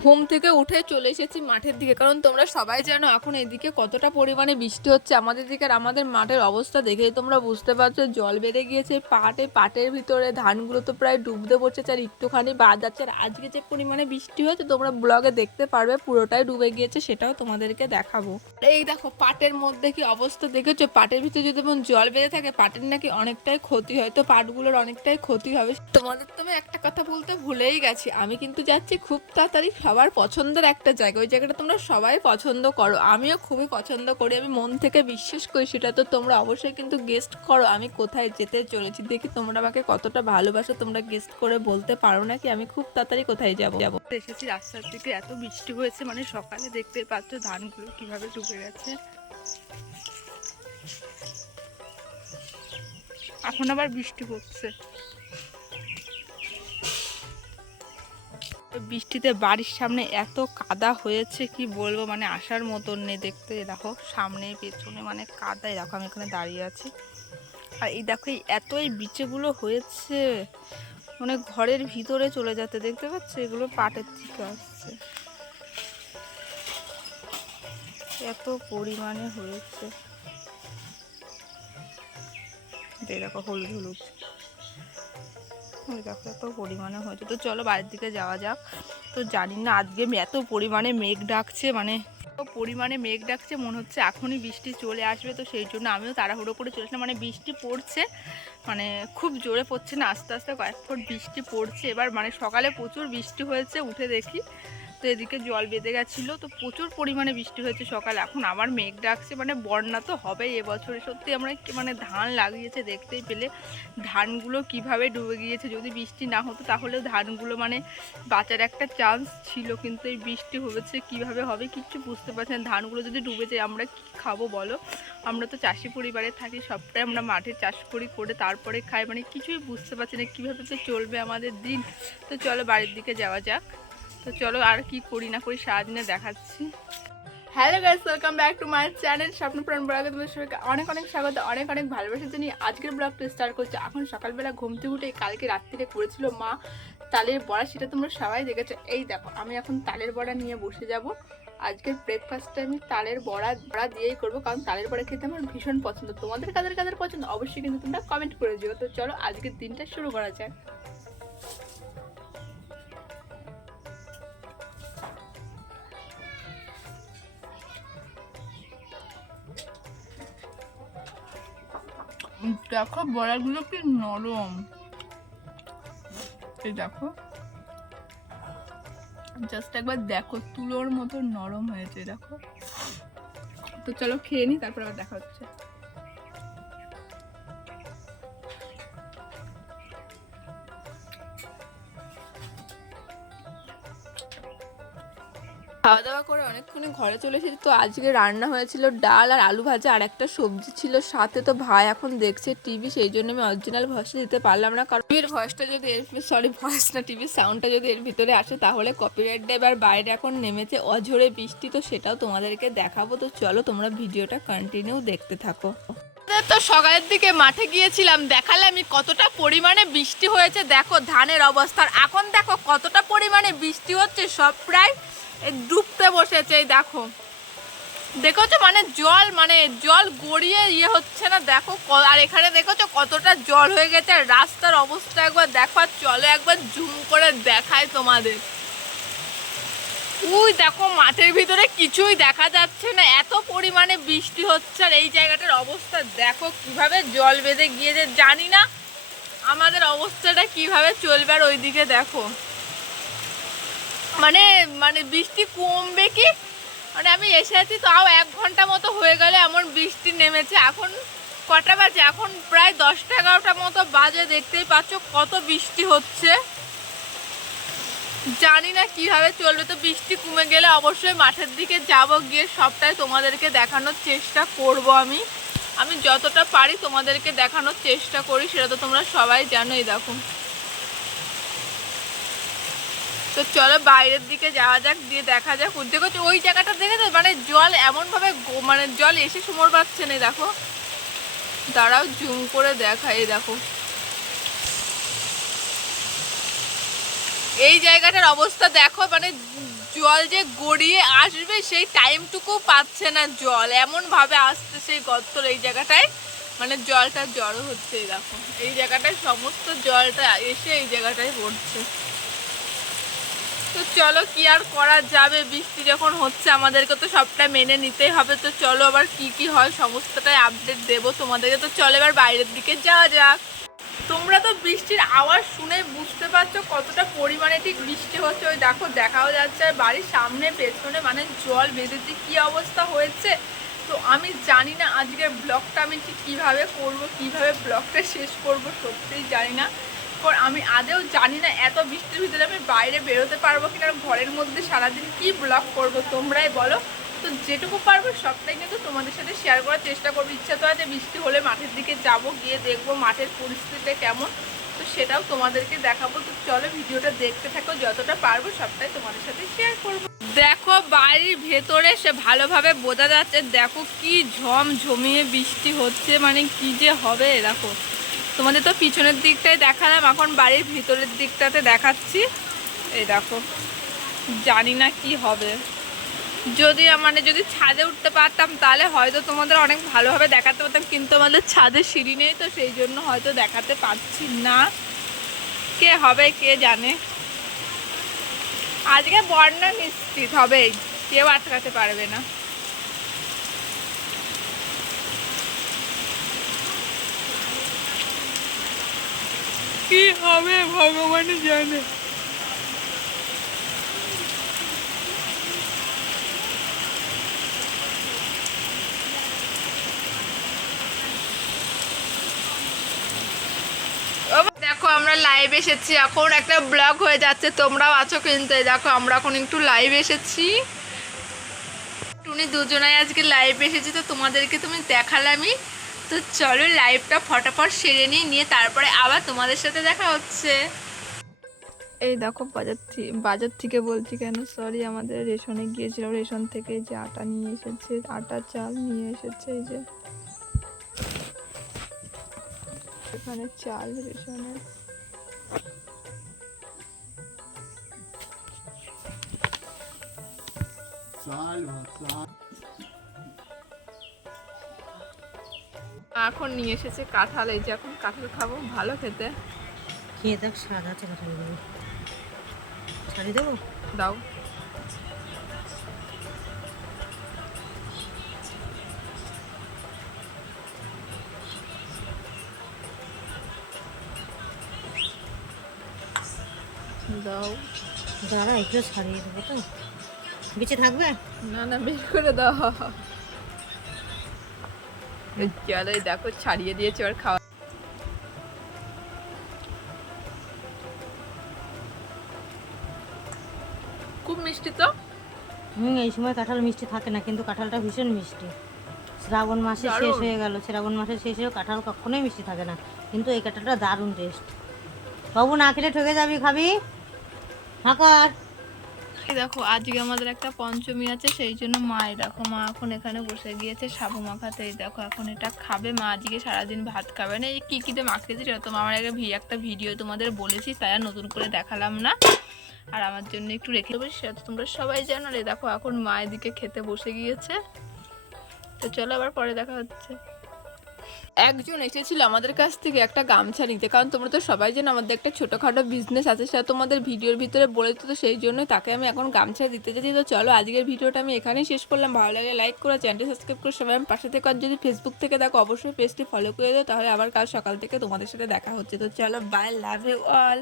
ঘুম থেকে উঠে চলে এসেছি মাঠের দিকে। কারণ তোমরা সবাই জানো এখন এদিকে কতটা পরিমাণে বৃষ্টি হচ্ছে। আমাদের দিকে আর আমাদের মাঠের অবস্থা দেখেই তোমরা বুঝতে পারছ, জল বেড়ে গিয়েছে পাটে, পাটের ভিতরে। ধানগুলো তো প্রায় ডুবতে পড়ছে আর একটুখানি বাদ যাচ্ছে। আর আজকে যে পরিমাণে বৃষ্টি হয়েছে, তোমরা ব্লগে দেখতে পারবে, পুরোটাই ডুবে গিয়েছে, সেটাও তোমাদেরকে দেখাবো। এই দেখো, পাটের মধ্যে কি অবস্থা দেখেছ? পাটের ভিতরে যদি জল বেড়ে থাকে, পাটের নাকি অনেকটাই ক্ষতি হয়। তো পাটগুলোর অনেকটাই ক্ষতি হবে। তোমাদের তো আমি একটা কথা বলতে ভুলেই গেছি। আমি কিন্তু যাচ্ছি খুব তাড়াতাড়ি সবার পছন্দের একটা জায়গা, ওই জায়গাটা তোমরা সবাই পছন্দ করো। আমিও খুবই পছন্দ করি, আমি মন থেকে বিশ্বাস করি সেটা তো তোমরা অবশ্যই কিন্তু গেস্ট করো। আমি কোথায় যেতে চলেছি, দেখি তোমরা আমাকে কতটা ভালোবাসো, তোমরা গেস্ট করে বলতে পারো নাকি? আমি খুব তাড়াতাড়ি কোথায় যাব? যাব। এসেছি রাস্তার দিকে, এত বৃষ্টি হয়েছে মানে সকালে দেখতে পাচ্ছ ধানগুলো কীভাবে ডুবে গেছে। এখন আবার বৃষ্টি পড়ছে বৃষ্টিতে বাড়ির সামনে এত কাদা হয়েছে, কি বলব? মানে আসার মতন নেই দেখতে। দেখো, সামনে, পেছনে মানে কাদাই দেখো, আমি এখানে দাঁড়িয়ে আছি। আর এই দেখো এত এই বিচেগুলো হয়েছে। মানে ঘরের ভিতরে চলে যাতে দেখতে পাচ্ছ? এগুলো পাটের থেকে আসছে। এত পরিমাণে হয়েছে। দেখো, হলুদ হলুদ। এত পরিমাণে হয়েছে। তো চলো বাড়ির দিকে যাওয়া যাক। তো জানি না আজকে এত পরিমাণে মেঘ ডাকছে মানে পরিমাণে মেঘ ডাকছে, মনে হচ্ছে এখনই বৃষ্টি চলে আসবে। তো সেই জন্য আমিও তাড়াহুড়ো করে চলেছিলাম মানে বৃষ্টি পড়ছে মানে খুব জোরে পড়ছে না, আস্তে আস্তে কয়েক ফুট বৃষ্টি পড়ছে। এবার মানে সকালে প্রচুর বৃষ্টি হয়েছে, উঠে দেখি। তো এদিকে জল বেঁধে গেছিল। তো প্রচুর পরিমাণে বৃষ্টি হয়েছে সকালে। এখন আবার মেঘ ডাকছে মানে বন্যা তো হবেই এবছরে। সত্যি আমরা মানে ধান লাগিয়েছে দেখতেই পেলে। ধানগুলো কীভাবে ডুবে গিয়েছে যদি বৃষ্টি না হতো তাহলে ধানগুলো মানে বাঁচার একটা চান্স ছিল। কিন্তু এই বৃষ্টি হয়েছে, কীভাবে হবে কিচ্ছু বুঝতে পারছি না। ধানগুলো যদি ডুবে যায়, আমরা কি খাব বলো? আমরা তো চাষি পরিবারে থাকি, সবটাই আমরা মাঠে চাষ করি, করে তারপরে খাই। মানে কিছুই বুঝতে পারছি না, কীভাবে তো চলবে আমাদের দিন। তো চলো বাড়ির দিকে যাওয়া যাক। তো চলো আর কি করি না করি সারাদিনে দেখাচ্ছি। Hello guys welcome back to my channel Swapnapran ব্লগে তোমাদের সবাইকে অনেক অনেক স্বাগত, অনেক অনেক ভালোবাসা জানিয়ে আজকের ব্লগটা স্টার্ট করছে। এখন সকালবেলা ঘুম থেকে উঠে কালকে রাত্রিরে করেছিল মা তালের বড়া, সেটা তোমরা সবাই দেখেছ। এই দেখো, আমি এখন তালের বড়া নিয়ে বসে যাব। আজকের ব্রেকফাস্টটা আমি তালের বড়া বড়া দিয়েই করব, কারণ তালের বড়া খেতে আমার ভীষণ পছন্দ। তোমাদের কাদের কাদের পছন্দ? অবশ্যই কিন্তু তোমরা কমেন্ট করে দিও। তো চলো, আজকের দিনটা শুরু করা যাক। দেখো, বড়াগুলো কি নরম। এই দেখো। জাস্ট একবার দেখো, তুলোর মতো নরম হয়েছে, দেখো। তো চলো খেয়ে নি, তারপর আবার দেখা হচ্ছে। খাওয়া দাওয়া করে অনেকক্ষণে ঘরে চলে এসেছি। তো আজকে রান্না হয়েছিল ডাল আর আলু ভাজা আর একটা সবজি ছিল সাথে। তো ভাই এখন দেখছে টিভি, সেই জন্য আমি অরিজিনাল ভয়েসটা দিতে পারলাম না। কারণ টিভির ভয়েসটা যদি এর সরি ভয়েস না, টিভির সাউন্ডটা যদি এর ভিতরে আসে, তাহলে কপিরাইট দেবে আর বাইরে এখন নেমেছে অঝরে বৃষ্টি। তো সেটাও তোমাদেরকে দেখাবো। তো চলো তোমরা ভিডিওটা কন্টিনিউ দেখতে থাকো। তো সকালের দিকে মাঠে গিয়েছিলাম। দেখালে আমি কতটা পরিমাণে বৃষ্টি হয়েছে। দেখো ধানের অবস্থার এখন দেখো কতটা পরিমাণে বৃষ্টি হচ্ছে। সব প্রায় ডুবতে বসেছে, এই দেখো। দেখেছ মানে জল মানে জল গড়িয়ে ইয়ে হচ্ছে না, দেখো আর এখানে দেখেছ কতটা জল হয়ে গেছে, আর রাস্তার অবস্থা একবার দেখো আর চলো একবার জুম করে দেখায় তোমাদের। উই, দেখো মাঠের ভিতরে কিছুই দেখা যাচ্ছে না, এত পরিমাণে বৃষ্টি হচ্ছে, আর এই জায়গাটার অবস্থা, দেখো কীভাবে জল বেঁধে গিয়েছে, জানি না আমাদের অবস্থাটা কীভাবে চলবে, আর ওইদিকে দেখো। মানে মানে বৃষ্টি কমবে কি? মানে আমি এসেছি তাও এক ঘণ্টা মতো হয়ে গেলে, এমন বৃষ্টি নেমেছে। এখন কটা বাজে? এখন প্রায় দশটা এগারোটা মতো বাজে, দেখতেই পাচ্ছ কত বৃষ্টি হচ্ছে। জানি না কীভাবে চলবে, তো বৃষ্টি কমে গেলে অবশ্যই মাঠের দিকে যাব, গিয়ে সবটাই তোমাদেরকে দেখানোর চেষ্টা করব আমি। আমি যতটা পারি তোমাদেরকে দেখানোর চেষ্টা করি, সেটা তো তোমরা সবাই জানোই, দেখো। তো চলো বাইরের দিকে যাওয়া যাক দিয়ে দেখা যাক দেখো ওই জায়গাটা দেখে তো মানে জল এমনভাবে মানে জল এসে সুমর পাচ্ছে না, দেখো। দাঁড়াও, জুম করে দেখাই এই দেখো। এই জায়গাটার অবস্থা দেখো মানে জল যে গড়িয়ে আসবে, সেই টাইমটুকু পাচ্ছে না জল। এমন ভাবে আসছে সেই গর্তর এই জায়গাটায়। মানে জলটা জড়ো হচ্ছে, দেখো। এই জায়গাটায় সমস্ত জলটা এসে এই জায়গাটায় পড়ছে। তো চলো কি আর করা যাবে? বৃষ্টি যখন হচ্ছে, আমাদেরকে তো সবটা মেনে নিতেই হবে। তো চলো আবার কি কি হয়, সমস্তটাই আপডেট দেবো তোমাদেরকে। তো চলো এবার বাইরের দিকে যাওয়া যাক। তোমরা তো বৃষ্টির আওয়াজ শুনে বুঝতে পারছ কতটা পরিমাণে ঠিক বৃষ্টি হচ্ছে। ওই দেখো, দেখাও যাচ্ছে আর বাড়ির সামনে, পেছনে মানে জল বেঁধেছে, কি অবস্থা হয়েছে? তো আমি জানি না আজকের ব্লগটা আমি ঠিক কীভাবে করব, কীভাবে ব্লগটা শেষ করব, সত্যিই জানি না। পর আমি আদেও জানি না এত বৃষ্টির ভিতরে আমি বাইরে বেরোতে পারব কিনা ঘরের মধ্যে সারাদিন কি ব্লগ করব তোমরাই বলো। তো যেটুকু পারব সবটাই কিন্তু তোমাদের সাথে শেয়ার করার চেষ্টা করব। ইচ্ছা তো আছে বৃষ্টি হলে মাঠের দিকে যাব, গিয়ে দেখব মাঠের পরিস্থিতিটা কেমন। তো সেটাও তোমাদেরকে দেখাবো। তো চলো ভিডিওটা দেখতে থাকো, যতটা পারব সবটাই তোমাদের সাথে শেয়ার করব। দেখো বাড়ির ভেতরে সে ভালোভাবে বোঝা যাচ্ছে, দেখো কি ঝম ঝমিয়ে বৃষ্টি হচ্ছে মানে কি যে হবে, দেখো। তোমাদের তো পিছনের দিকটাই দেখালাম, এখন বাড়ির ভিতরের দিকটাতে দেখাচ্ছি। এই দেখো, জানি না কি হবে। যদি মানে যদি ছাদে উঠতে পারতাম, তাহলে হয়তো তোমাদের অনেক ভালোভাবে দেখাতে পারতাম, কিন্তু আমাদের ছাদে সিঁড়ি নেই তো, সেই জন্য হয়তো দেখাতে পারছি না। কে হবে, কে জানে? আজকে বন্যা নিশ্চিত হবেই, কেউ আটকাতে পারবে না কি হবে ভগবান জানে। দেখো, আমরা লাইভ এসেছি। এখন একটা ব্লগ হয়ে যাচ্ছে। তোমরাও আছো কিন্তু দেখো, আমরা এখন একটু লাইভ এসেছি। টুনি, দুজনাই আজকে লাইভ এসেছি, তো তোমাদেরকে তুমি দেখালামই তো চলো লাইভটা ফটাফট সেরে নিই নিয়ে তারপরে আবার তোমাদের সাথে দেখা হচ্ছে। এই দেখো বাজার থেকে বাজার থেকে বলছি কেন? সরি আমাদের রেশনে গিয়েছিল। রেশন থেকে যে আটা নিয়ে এসেছে আটা চাল নিয়ে এসেছে এই যে। এখানে চাল রেশনের চাল। এখন নিয়ে এসেছে কাঁঠাল এই যে এখন কাঁঠাল খাব ভালো খেতে। খেয়ে দেখ স্বাদ আছে কাঁঠাল দেবো ছাড়িয়ে দেবো? দাও। দাও। দাঁড়া একটু ছাড়িয়ে দেবো তো। বেঁচে থাকবে? না না বের করে দাও। চলো দেখো ছাড়িয়ে দিয়েছে আর খাওয়া। খুব মিষ্টি তো। হুম এই সময় কাঁঠাল মিষ্টি থাকে না কিন্তু কাঁঠালটা ভীষণ মিষ্টি। শ্রাবণ মাসে শেষ হয়ে গেল শ্রাবণ মাসে শেষ হয়ে কাঁঠাল কখনোই মিষ্টি থাকে না কিন্তু এই কাঁঠালটা দারুণ টেস্ট বাবু না খেলে ঠকে যাবি খাবি? হাকার দেখো, আজকে আমাদের একটা পঞ্চমী আছে, সেই জন্য মা দেখো, মা এখন এখানে বসে গিয়েছে সাবু মাখাতে। এই দেখো, এখন এটা খাবে। মা আজকে সারাদিন ভাত খাবে না। এই কী কীতে মাখিয়েছে সেটা তো আমার আগে একটা ভিডিও তোমাদের বলেছি, তাই আর নতুন করে দেখালাম না। আর আমার জন্য একটু রেখে দেবো, সেটা তো তোমরা সবাই জানো। রে দেখো, এখন মা এদিকে খেতে বসে গিয়েছে। তো চলো আবার পরে দেখা হচ্ছে। একজন এসেছিল আমাদের কাছ থেকে একটা গামছা নিতে, কারণ তোমরা তো সবাই জানো আমাদের একটা ছোটোখাটো বিজনেস আছে, সেটা তোমাদের ভিডিওর ভিতরে বলে তো সেই জন্য তাকে আমি এখন গামছা দিতে যাচ্ছি তো চলো, আজকের ভিডিওটা আমি এখানেই শেষ করলাম। ভালো লাগে লাইক করে চ্যানেল সাবস্ক্রাইব করে সবাই। আমি পাশে থেকে, আর যদি ফেসবুক থেকে দেখো, অবশ্যই পেজটি ফলো করে দাও, তাহলে আবার কাল সকাল থেকে তোমাদের সাথে দেখা হচ্ছে। তো চলো বাই লাভ ইউ অল